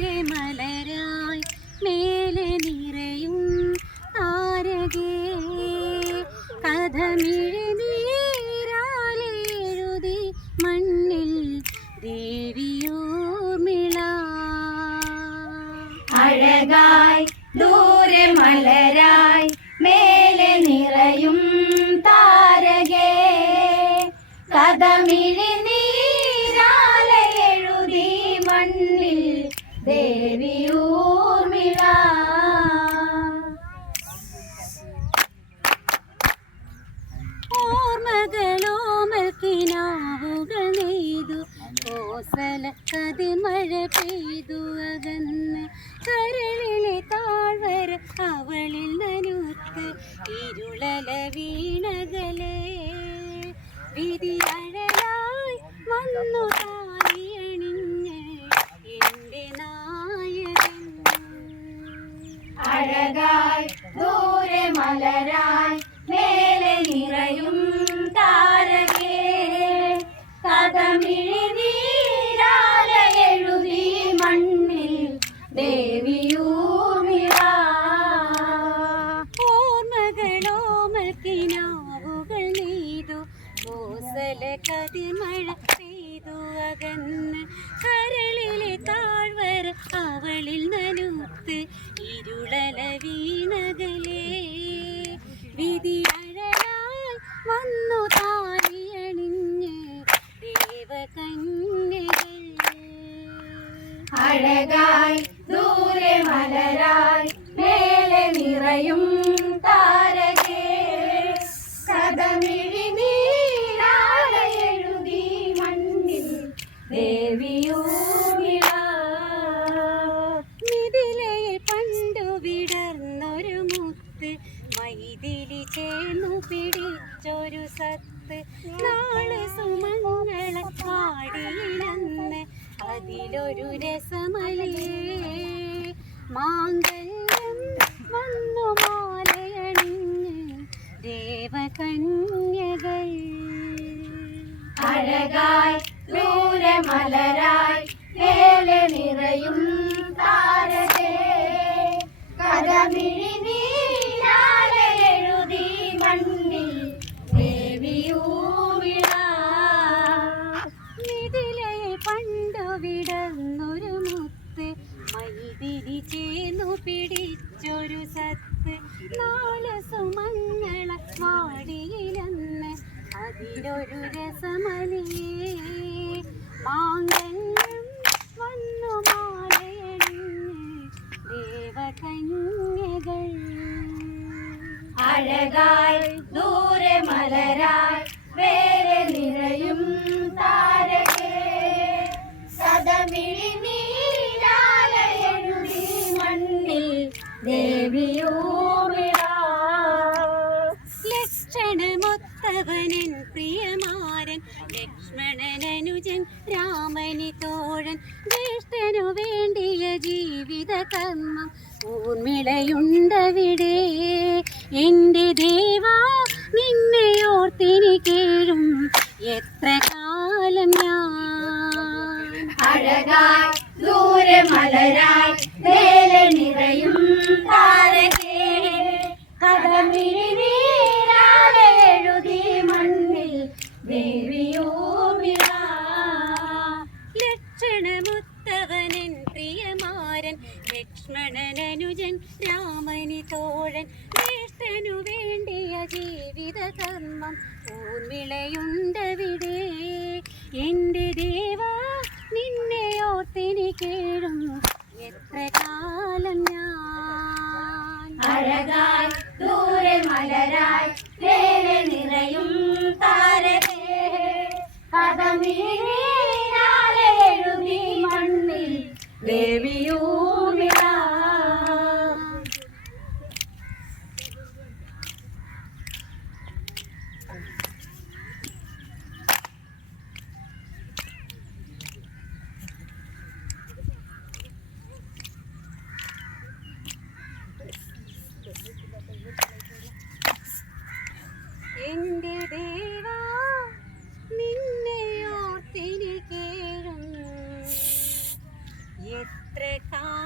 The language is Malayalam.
ദൂരെ മലരായി മേലെ നിറയും താരകേ കഥമിഴുനീരാലെഴുതി മണ്ണിൽ ദേവിയോർമിള അഴകായി ദൂരെ മലരായി മേലെ നിറയും താരകേ കഥമിഴുനീരാലെ എഴുതി മണ്ണിൽ ദേവിയൂർമിള ഓർമ്മകളോമൽക്കിനാവുകൾ നെയ്തു കോസല കതിമഴ പെയ്തു അകന്ന് കരളിലെ താഴ്വര അവളിൽ നനുത്ത് ഇരുളല വീണകലേ വിധി അഴലായി വന്നു താലിയണിഞ്ഞ് എൻ്റെ നായകൻ അഴകായി ദൂരെ മലരായി മേലെ നിറയും താരകേ കഥമിഴുനീരാലെ എഴുതി മണ്ണിൽ ദേവിയൂർമിള ഓർമ്മകളോമൽക്കിനാവുകൾ നെയ്തു കോസല കതിമഴ പെയ്തു അകന്ന് കരളിലെ താഴ്വര അവളിൽ നനുത്ത് ഇരുളല വീണകലേ വിധി അഴലായി വന്നു താലിയണിഞ്ഞ് ദേവകന്യകൾ അഴകായി ദൂരെ മലരായി മേലെ നിറയും താരകേ കഥമിഴുനീരാലെ എഴുതി മണ്ണിൽ ദേവിയൂർമിള മിഥിലയിൽ പണ്ടു വിടർന്നൊരു മുത്ത് മൈഥിലി ചേർന്നു പിടിച്ചൊരു സത്ത് നാളെ സുമംഗള പാടിയിലന്ന് അതിലൊരു രസമലിയേ മാംഗല്യം വന്നു മാലയണിഞ്ഞ് ദേവകന്യകൾ അഴകായി ദൂരെ മലരായി മേലെ നിറയും താരകേ കഥമിഴുനീരാലെ എഴുതി മണ്ണിൽ ദേവിയൂർമിള മിഥിലയിൽ പണ്ടു വിടർന്നൊരു മുത്ത് മൈഥിലി ചേർന്നു പിടിച്ചൊരു സത്ത് നാളെ സുമംഗള വാടിയിലന്ന് അതിലൊരു രസമലിയേ മാംഗല്യം വന്നു മാലയണിഞ്ഞ് ദേവകന്യകൾ അഴകായി ദൂരെ മലരായി വേറെ നിറയും താരകേ കഥമിഴുനീരാലെ എഴുതി മണ്ണിൽ ദേവിയൂർമിള ലക്ഷണമൊത്തവനൻ പ്രിയമാരൻ ലക്ഷ്മണനനുജൻ രാമനി തോഴൻ ജ്യേഷ്ഠനു വേണ്ടിയ ജീവിത കർമ്മം ഊർമിളയുണ്ടവിടെ എൻ്റെ ദേവാ നിന്നെ ഓർത്തിനി കേഴും എത്ര കാലം ഞാൻ അഴകായി ദൂരെ മലരായി മേലെ നിറയും താരകേ കഥമിഴുനീരാലെ എഴുതി മണ്ണിൽ ദേവിയൂർമിള ലക്ഷണമുത്തവനൻ പ്രിയമാരൻ ലക്ഷ്മണനനുജൻ രാമനി തോഴൻ ജ്യേഷ്ഠനു വേണ്ടിയ ജീവിത കർമ്മം ഊർമിളയുണ്ടവിടെ എൻ്റെ ദേവാ നിന്നെ ഓർത്തിനി കേഴും എത്ര കാലം ഞാൻ അഴകായി ദൂരെ മലരായി മേലെ നിറയും താരകേ കഥമിഴുനീരാലെ എഴുതി മണ്ണിൽ ദേവിയൂർമിള എൻ്റെ ദേവാ നിന്നെ ഓർത്തിനി കേഴും എത്ര കാലം